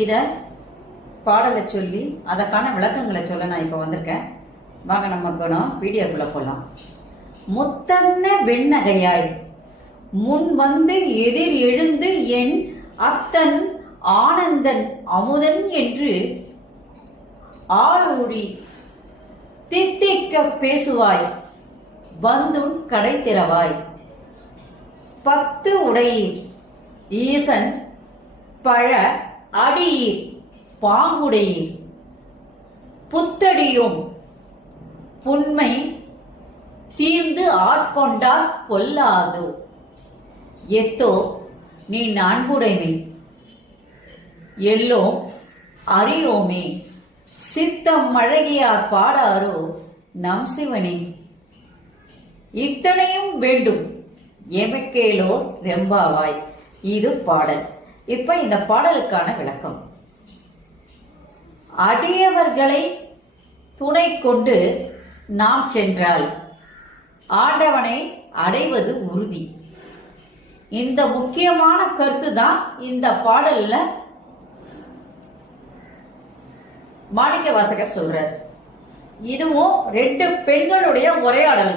இத பாடலை சொல்லி அதற்கான விளக்கங்களை சொல்ல நான் இப்போ வந்திருக்கேன். வாங்க நம்ம இப்போ வீடியோக்குள்ள போகலாம். முத்தன்ன வெண்ணகையாய் முன் வந்து எதிர் எழுந்து என் அத்தன் ஆனந்தன் அமுதன் என்று ஆளூரி தித்திக்க பேசுவாய் வந்தும் கடை திறவாய். 10 உடையீர் ஈசன் பழ அடியீர் பாங்குடையீர் புத்தடியும் புன்மை தீர்ந்து ஆட்கொண்டால் பொல்லாது. எத்தோ நீ நான்குடைமை எல்லோம் அறியோமே சித்தம் அழகியார் பாடாரோ நம் சிவனே. இத்தனையும் வேண்டும் எமக்கேலோ ரெம்பாவாய். இது பாடல். இப்ப இந்த பாடலுக்கான விளக்கம். அடியவர்களை துணை கொண்டு நாம் சென்றால் ஆண்டவனை அடைவது உறுதி. இந்த முக்கியமான கருத்து தான் இந்த பாடல்ல மாணிக்க வாசகர் சொல்றார். இதுவும் 2 பெண்களுடைய உரையாடல் தான்.